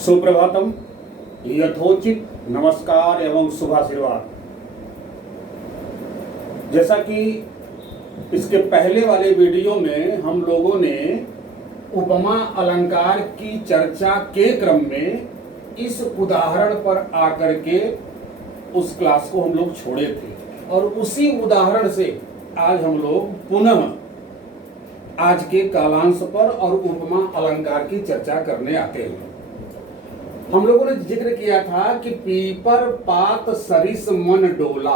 सुप्रभातम, यथोचित नमस्कार एवं शुभाशीर्वाद। जैसा कि इसके पहले वाले वीडियो में हम लोगों ने उपमा अलंकार की चर्चा के क्रम में इस उदाहरण पर आकर के उस क्लास को हम लोग छोड़े थे और उसी उदाहरण से आज हम लोग पुनः आज के कालांश पर और उपमा अलंकार की चर्चा करने आते हैं। हम लोगों ने जिक्र किया था कि पीपर पात सरिस मन डोला।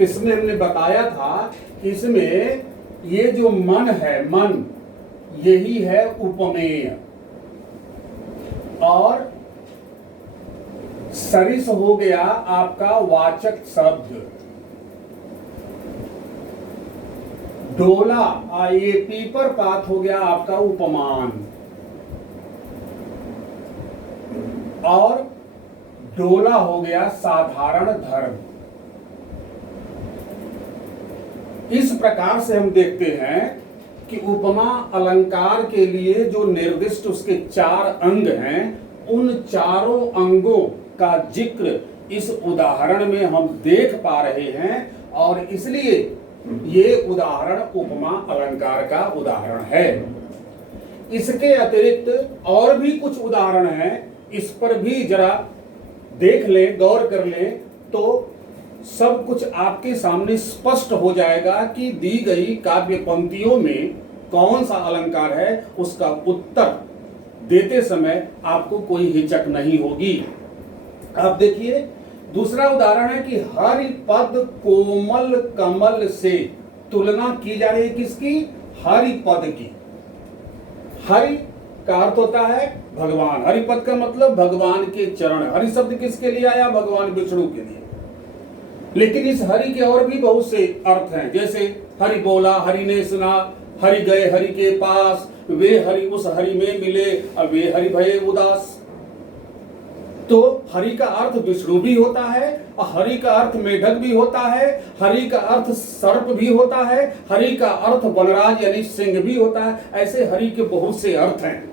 इसमें हमने बताया था कि इसमें ये जो मन है, मन यही है उपमेय, और सरिस हो गया आपका वाचक शब्द। डोला ये पीपर पात हो गया आपका उपमान, और डोला हो गया साधारण धर्म। इस प्रकार से हम देखते हैं कि उपमा अलंकार के लिए जो निर्दिष्ट उसके 4 अंग हैं, उन चारों अंगों का जिक्र इस उदाहरण में हम देख पा रहे हैं, और इसलिए ये उदाहरण उपमा अलंकार का उदाहरण है। इसके अतिरिक्त और भी कुछ उदाहरण हैं, इस पर भी जरा देख लें, गौर कर लें, तो सब कुछ आपके सामने स्पष्ट हो जाएगा कि दी गई काव्य पंक्तियों में कौन सा अलंकार है। उसका उत्तर देते समय आपको कोई हिचक नहीं होगी। आप देखिए, दूसरा उदाहरण है कि हरि पद कोमल कमल से तुलना की जा रही है। किसकी? हरि पद की। हरि का अर्थ होता है भगवान। हरिपद का मतलब भगवान के चरण। हरि शब्द किसके लिए आया? भगवान विष्णु के लिए। लेकिन इस हरि के और भी बहुत से अर्थ हैं, जैसे हरि बोला, हरि ने सुना, हरि गए हरि के पास, वे हरि उस हरि में मिले और वे हरि भये उदास। तो हरि का अर्थ विष्णु भी होता है, और हरि का अर्थ मेढक भी होता है, हरि का अर्थ सर्प भी होता है, हरि का अर्थ वनराज यानी सिंह भी होता है। ऐसे हरि के बहुत से अर्थ हैं।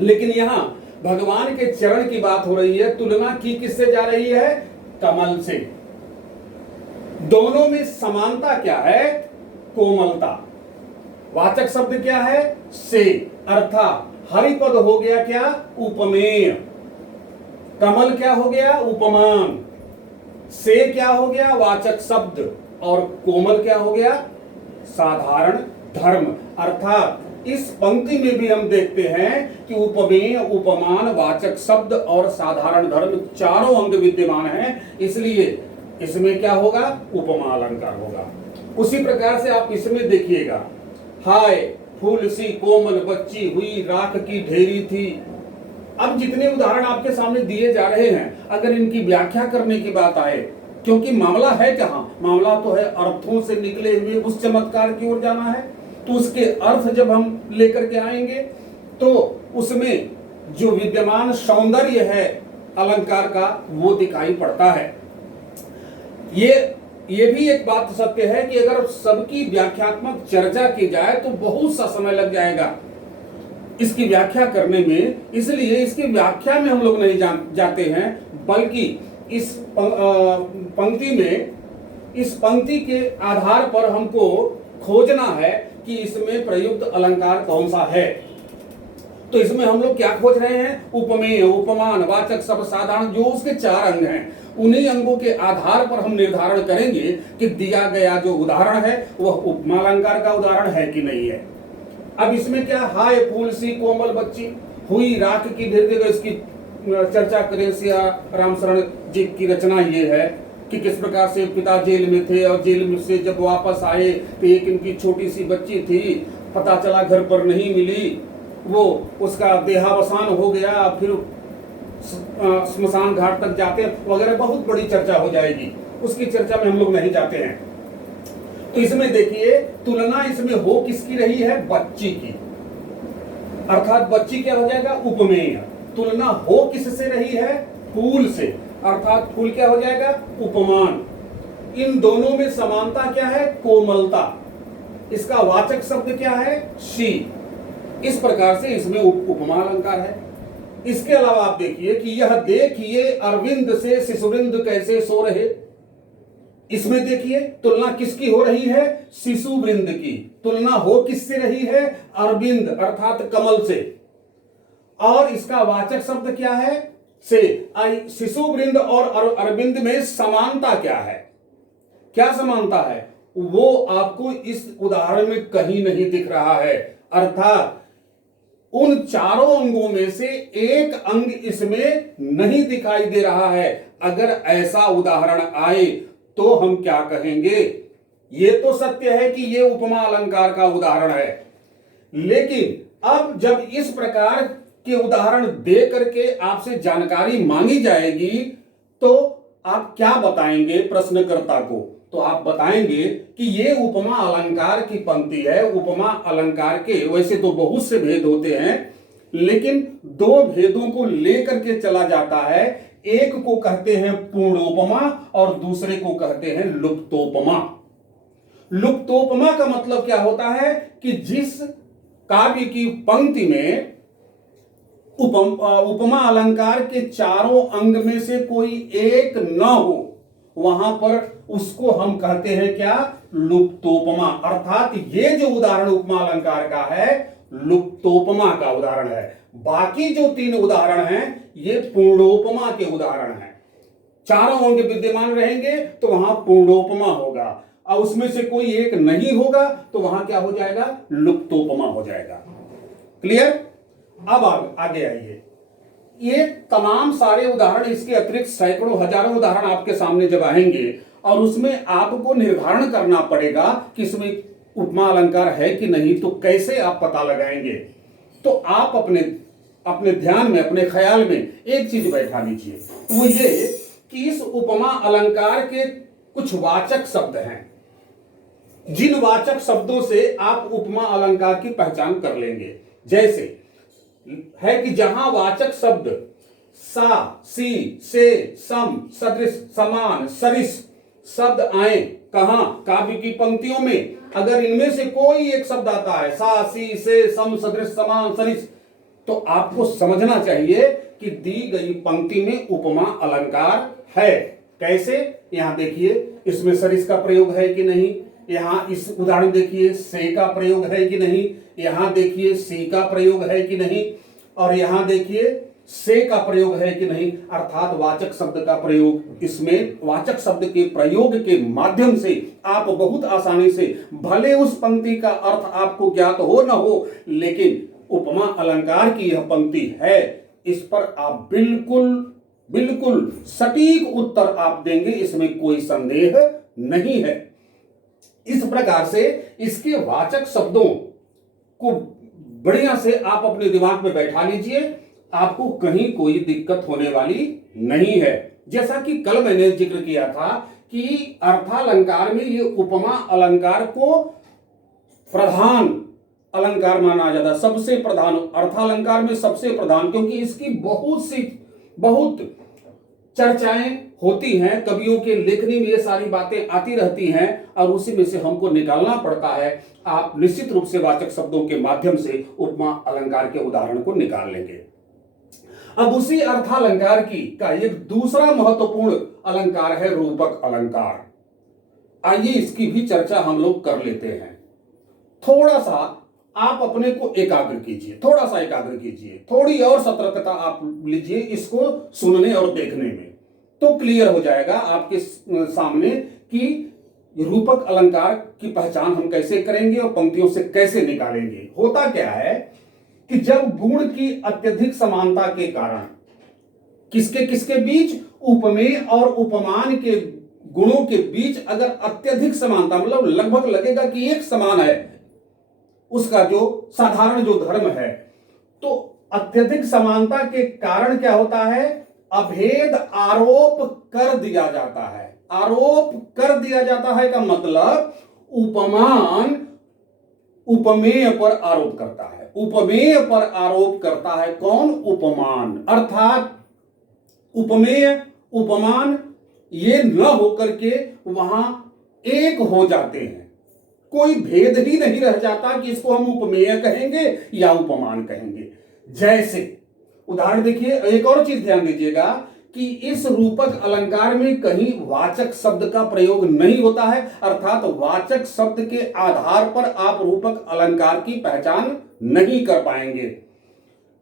लेकिन यहाँ भगवान के चरण की बात हो रही है। तुलना की किससे जा रही है? कमल से। दोनों में समानता क्या है? कोमलता। वाचक शब्द क्या है? से। अर्थात हरिपद हो गया क्या? उपमेय। कमल क्या हो गया? उपमान। से क्या हो गया? वाचक शब्द। और कोमल क्या हो गया? साधारण धर्म। अर्थात इस पंक्ति में भी हम देखते हैं कि उपमेय, उपमान, वाचक शब्द और साधारण धर्म चारों अंग विद्यमान हैं। इसलिए इसमें क्या होगा? उपमा अलंकार होगा। उसी प्रकार से आप इसमें देखिएगा, हाय फूल सी कोमल बच्ची हुई राख की ढेरी थी। अब जितने उदाहरण आपके सामने दिए जा रहे हैं, अगर इनकी व्याख्या करने की बात आए, क्योंकि मामला है कहाँ? मामला तो है अर्थों से निकले हुए उस चमत्कार की ओर जाना है। तो उसके अर्थ जब हम लेकर के आएंगे, तो उसमें जो विद्यमान सौंदर्य है अलंकार का, वो दिखाई पड़ता है। ये भी एक बात सत्य है कि अगर सबकी व्याख्यात्मक चर्चा की जाए तो बहुत सा समय लग जाएगा इसकी व्याख्या करने में। इसलिए इसकी व्याख्या में हम लोग नहीं जाते हैं, बल्कि इस पंक्ति में, इस पंक्ति के आधार पर हमको खोजना है कि इसमें प्रयुक्त अलंकार कौन सा है। तो इसमें हम लोग क्या खोज रहे हैं? उपमेय, उपमान, वाचक शब्द, साधारण, जो उसके 4 अंग हैं, उन्हीं अंगों के आधार पर हम निर्धारण करेंगे कि दिया गया जो उदाहरण है वह उपमा अलंकार का उदाहरण है कि नहीं है। अब इसमें क्या? हाय फूल सी कोमल बच्ची हुई राख की ढेरी। इसकी चर्चा करें, सिया राम शरण जी की रचना ये है कि किस प्रकार से पिता जेल में थे और जेल में से जब वापस आए तो एक इनकी छोटी सी बच्ची थी, पता चला घर पर नहीं मिली, वो उसका देहावसान हो गया, फिर स्मशान घाट तक जाते वगैरह, बहुत बड़ी चर्चा हो जाएगी। उसकी चर्चा में हम लोग नहीं जाते हैं। तो इसमें देखिए, तुलना इसमें हो किसकी रही है? बच्ची की। अर्थात बच्ची क्या हो जाएगा? उपमेय। तुलना हो किससे रही है? फूल से। अर्थात फूल क्या हो जाएगा? उपमान। इन दोनों में समानता क्या है? कोमलता। इसका वाचक शब्द क्या है? शी। इस प्रकार से इसमें उपमा अलंकार है। इसके अलावा आप देखिए कि यह देखिए अरविंद से शिशुवृंद कैसे सो रहे। इसमें देखिए तुलना किसकी हो रही है? शिशुवृंद की। तुलना हो किससे रही है? अरविंद अर्थात कमल से। और इसका वाचक शब्द क्या है? से। शिशुवृंद और अरविंद में समानता क्या है? क्या समानता है? वो आपको इस उदाहरण में कहीं नहीं दिख रहा है। अर्थात उन चारों अंगों में से एक अंग इसमें नहीं दिखाई दे रहा है। अगर ऐसा उदाहरण आए तो हम क्या कहेंगे? ये तो सत्य है कि ये उपमा अलंकार का उदाहरण है, लेकिन अब जब इस प्रकार के उदाहरण दे करके आपसे जानकारी मांगी जाएगी तो आप क्या बताएंगे प्रश्नकर्ता को? तो आप बताएंगे कि ये उपमा अलंकार की पंक्ति है। उपमा अलंकार के वैसे तो बहुत से भेद होते हैं, लेकिन दो भेदों को लेकर के चला जाता है। एक को कहते हैं पूर्णोपमा और दूसरे को कहते हैं लुप्तोपमा। लुप्तोपमा का मतलब क्या होता है कि जिस काव्य की पंक्ति में उपमा अलंकार के चारों अंग में से कोई एक न हो, वहां पर उसको हम कहते हैं क्या? लुप्तोपमा। अर्थात ये जो उदाहरण उपमा अलंकार का है लुप्तोपमा का उदाहरण है। बाकी जो तीन उदाहरण हैं ये पूर्णोपमा के उदाहरण हैं। चारों अंग विद्यमान रहेंगे तो वहां पूर्णोपमा होगा, और उसमें से कोई एक नहीं होगा तो वहां क्या हो जाएगा? लुप्तोपमा हो जाएगा। क्लियर? अब आगे आइए। ये तमाम सारे उदाहरण, इसके अतिरिक्त सैकड़ों हजारों उदाहरण आपके सामने जब आएंगे और उसमें आपको निर्धारण करना पड़ेगा कि इसमें उपमा अलंकार है कि नहीं, तो कैसे आप पता लगाएंगे? तो आप अपने ध्यान में, अपने ख्याल में एक चीज बैठा लीजिए, वो ये कि इस उपमा अलंकार के कुछ वाचक शब्द हैं, जिन वाचक शब्दों से आप उपमा अलंकार की पहचान कर लेंगे। जैसे है कि जहां वाचक शब्द सा, सी, से, सम, सदृश, समान, सरिस शब्द आए, कहां? काव्य की पंक्तियों में। अगर इनमें से कोई एक शब्द आता है, सा, सी, से, सम, सदृश, समान, सरिस, तो आपको समझना चाहिए कि दी गई पंक्ति में उपमा अलंकार है। कैसे? यहां देखिए, इसमें सरिस का प्रयोग है कि नहीं। यहां इस उदाहरण देखिए, से का प्रयोग है कि नहीं। यहां देखिए, सी का प्रयोग है कि नहीं। और यहां देखिए, से का प्रयोग है कि नहीं। अर्थात वाचक शब्द का प्रयोग, इसमें वाचक शब्द के प्रयोग के माध्यम से आप बहुत आसानी से, भले उस पंक्ति का अर्थ आपको ज्ञात हो ना हो, लेकिन उपमा अलंकार की यह पंक्ति है, इस पर आप बिल्कुल सटीक उत्तर आप देंगे, इसमें कोई संदेह नहीं है। इस प्रकार से इसके वाचक शब्दों को बढ़िया से आप अपने दिमाग में बैठा लीजिए, आपको कहीं कोई दिक्कत होने वाली नहीं है। जैसा कि कल मैंने जिक्र किया था कि अर्थालंकार में ये उपमा अलंकार को प्रधान अलंकार माना जाता है, सबसे प्रधान अर्थालंकार में सबसे प्रधान, क्योंकि इसकी बहुत चर्चाएं होती हैं, कवियों के लेखनी में ये सारी बातें आती रहती हैं और उसी में से हमको निकालना पड़ता है। आप निश्चित रूप से वाचक शब्दों के माध्यम से उपमा अलंकार के उदाहरण को निकाल लेंगे। अब उसी अर्थालंकार का एक दूसरा महत्वपूर्ण अलंकार है रूपक अलंकार। आइए इसकी भी चर्चा हम लोग कर लेते हैं। थोड़ा सा आप अपने को एकाग्र कीजिए, थोड़ा सा एकाग्र कीजिए, थोड़ी और सतर्कता आप लीजिए इसको सुनने और देखने में, तो क्लियर हो जाएगा आपके सामने कि रूपक अलंकार की पहचान हम कैसे करेंगे और पंक्तियों से कैसे निकालेंगे। होता क्या है कि जब गुण की अत्यधिक समानता के कारण किसके किसके बीच, उपमेय और उपमान के गुणों के बीच अगर अत्यधिक समानता, मतलब लगभग लगेगा कि एक समान है उसका जो साधारण जो धर्म है, तो अत्यधिक समानता के कारण क्या होता है, अभेद आरोप कर दिया जाता है। आरोप कर दिया जाता है का मतलब उपमान उपमेय पर आरोप करता है, उपमेय पर आरोप करता है। कौन? उपमान। अर्थात उपमेय उपमान ये न होकर के वहां एक हो जाते हैं, कोई भेद ही नहीं रह जाता कि इसको हम उपमेय कहेंगे या उपमान कहेंगे। जैसे उदाहरण देखिए, एक और चीज ध्यान दीजिएगा कि इस रूपक अलंकार में कहीं वाचक शब्द का प्रयोग नहीं होता है, अर्थात वाचक शब्द के आधार पर आप रूपक अलंकार की पहचान नहीं कर पाएंगे।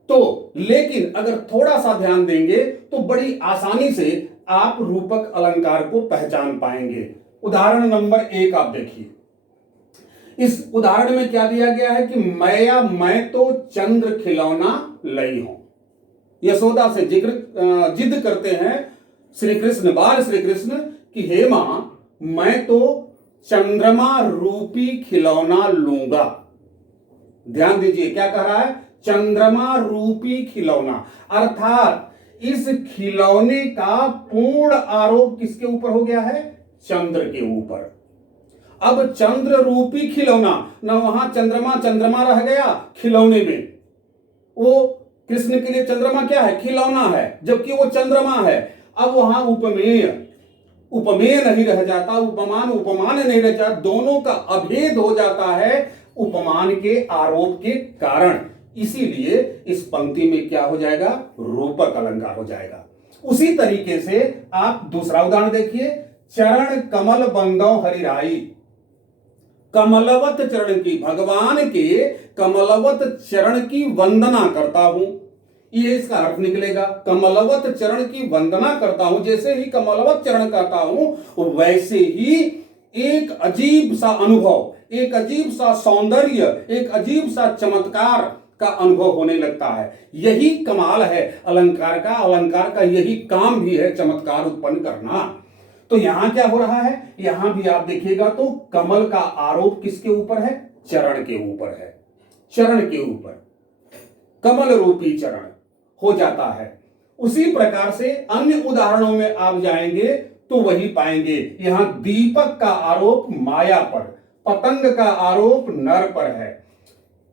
तो लेकिन अगर थोड़ा सा ध्यान देंगे तो बड़ी आसानी से आप रूपक अलंकार को पहचान पाएंगे। उदाहरण नंबर 1 आप देखिए। इस उदाहरण में क्या दिया गया है कि मैं तो चंद्र खिलौना लई हूं। यशोदा से जिद करते हैं श्री कृष्ण, बाल श्री कृष्ण, कि हे मां, मैं तो चंद्रमा रूपी खिलौना लूंगा। ध्यान दीजिए क्या कह रहा है, चंद्रमा रूपी खिलौना, अर्थात इस खिलौने का पूर्ण आरोप किसके ऊपर हो गया है, चंद्र के ऊपर। अब चंद्र रूपी खिलौना, न वहां चंद्रमा रह गया खिलौने में, वो कृष्ण के लिए चंद्रमा क्या है, खिलौना है, जबकि वो चंद्रमा है। अब वहां उपमेय नहीं रह जाता, उपमान नहीं रह जाता, दोनों का अभेद हो जाता है उपमान के आरोप के कारण। इसीलिए इस पंक्ति में क्या हो जाएगा, रूपक अलंकार हो जाएगा। उसी तरीके से आप दूसरा उदाहरण देखिए, चरण कमल बंदौ हरिराई। कमलवत चरण की, भगवान के कमलवत चरण की वंदना करता हूं, ये इसका अर्थ निकलेगा। कमलवत चरण की वंदना करता हूं, जैसे ही कमलवत चरण करता हूं वैसे ही एक अजीब सा अनुभव, एक अजीब सा सौंदर्य, एक अजीब सा चमत्कार का अनुभव होने लगता है। यही कमाल है अलंकार का, अलंकार का यही काम भी है चमत्कार उत्पन्न करना। तो यहां क्या हो रहा है, यहां भी आप देखिएगा तो कमल का आरोप किसके ऊपर है, चरण के ऊपर है, चरण के ऊपर, कमल रूपी चरण हो जाता है। उसी प्रकार से अन्य उदाहरणों में आप जाएंगे तो वही पाएंगे। यहां दीपक का आरोप माया पर, पतंग का आरोप नर पर है।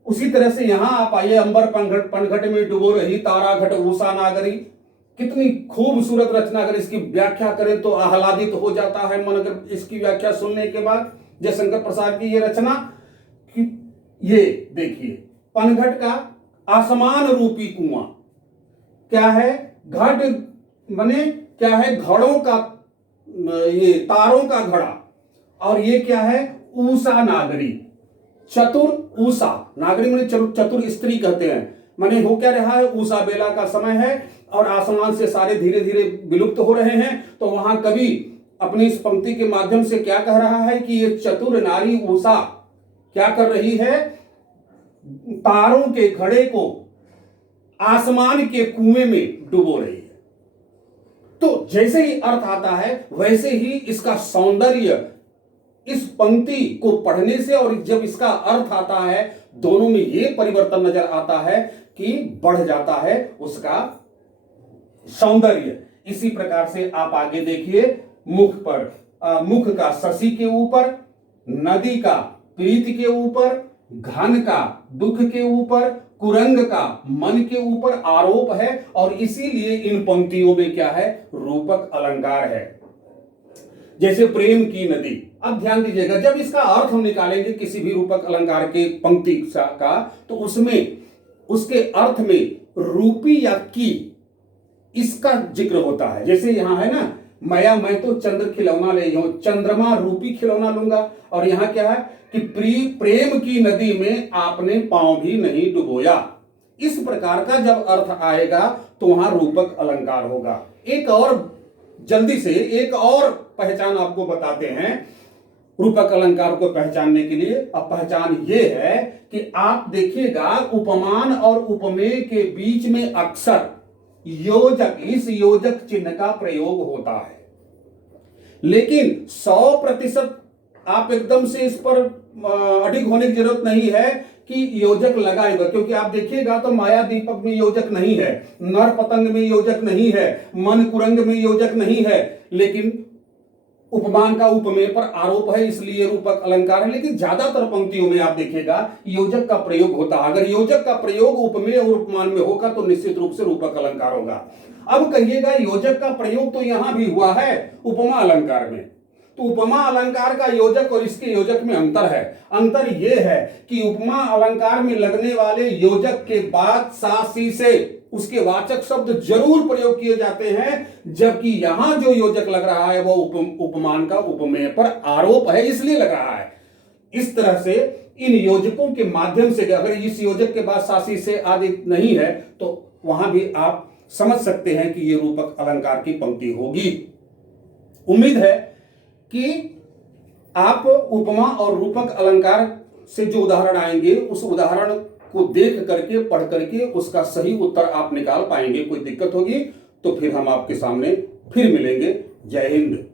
उसी तरह से यहां आप आइए, अंबर पनघट में डुबो रही तारा घट उषा नागरी, कितनी खूबसूरत रचना। अगर इसकी व्याख्या करें तो आह्लादित हो जाता है मन, अगर इसकी व्याख्या सुनने के बाद जयशंकर प्रसाद की ये रचना। ये देखिए, पनघट का आसमान रूपी कुआं, क्या है, घट माने क्या है, घड़ों का, ये तारों का घड़ा, और ये क्या है, उषा नागरी, चतुर उषा नागरी माने चतुर स्त्री कहते हैं। माने हो क्या रहा है, उषा बेला का समय है और आसमान से सारे धीरे धीरे विलुप्त हो रहे हैं। तो वहां कवि अपनी इस पंक्ति के माध्यम से क्या कह रहा है कि ये चतुर नारी उषा क्या कर रही है, तारों के घड़े को आसमान के कुएं में डुबो रही है। तो जैसे ही अर्थ आता है वैसे ही इसका सौंदर्य इस पंक्ति को पढ़ने से और जब इसका अर्थ आता है, दोनों में यह परिवर्तन नजर आता है कि बढ़ जाता है उसका सौंदर्य। इसी प्रकार से आप आगे देखिए, मुख पर, मुख का शशि के ऊपर, नदी का प्रीति के ऊपर, घन का दुख के ऊपर, कुरंग का मन के ऊपर आरोप है, और इसीलिए इन पंक्तियों में क्या है, रूपक अलंकार है। जैसे प्रेम की नदी, अब ध्यान दीजिएगा, जब इसका अर्थ हम निकालेंगे किसी भी रूपक अलंकार के पंक्ति का, तो उसमें उसके अर्थ में रूपी या की इसका जिक्र होता है। जैसे यहां है ना, मैं तो चंद्र खिलौना ले हूं, चंद्रमा रूपी खिलौना लूंगा, और यहां क्या है कि प्रेम की नदी में आपने पांव भी नहीं डुबोया। इस प्रकार का जब अर्थ आएगा तो वहां रूपक अलंकार होगा। एक और जल्दी से एक और पहचान आपको बताते हैं रूपक अलंकार को पहचानने के लिए। अब पहचान ये है कि आप देखिएगा, उपमान और उपमेय के बीच में अक्सर योजक, इस योजक चिन्ह का प्रयोग होता है, लेकिन 100% आप एकदम से इस पर अडिग होने की जरूरत नहीं है कि योजक लगाएगा, क्योंकि आप देखिएगा तो माया दीपक में योजक नहीं है, नर पतंग में योजक नहीं है, मन कुरंग में योजक नहीं है, लेकिन उपमान का उपमेय पर आरोप है, इसलिए रूपक अलंकार है। लेकिन ज्यादातर पंक्तियों में आप देखिएगा योजक का प्रयोग होता है। अगर योजक का प्रयोग उपमेय और उपमान में होगा तो निश्चित रूप से रूपक अलंकार होगा। अब कहिएगा योजक का प्रयोग तो यहां भी हुआ है उपमा अलंकार में, तो उपमा अलंकार का योजक और इसके योजक में अंतर है। अंतर यह है कि उपमा अलंकार में लगने वाले योजक के बाद सा सी से उसके वाचक शब्द जरूर प्रयोग किए जाते हैं, जबकि यहां जो योजक लग रहा है वो उपमान का उपमेय पर आरोप है, इसलिए लग रहा है। इस तरह से इन योजकों के माध्यम से, अगर इस योजक के बाद सासी से आदि नहीं है तो वहां भी आप समझ सकते हैं कि ये रूपक अलंकार की पंक्ति होगी। उम्मीद है कि आप उपमा और रूपक अलंकार से जो उदाहरण आएंगे उस उदाहरण को देख करके, पढ़ करके उसका सही उत्तर आप निकाल पाएंगे। कोई दिक्कत होगी तो फिर हम आपके सामने फिर मिलेंगे। जय हिंद।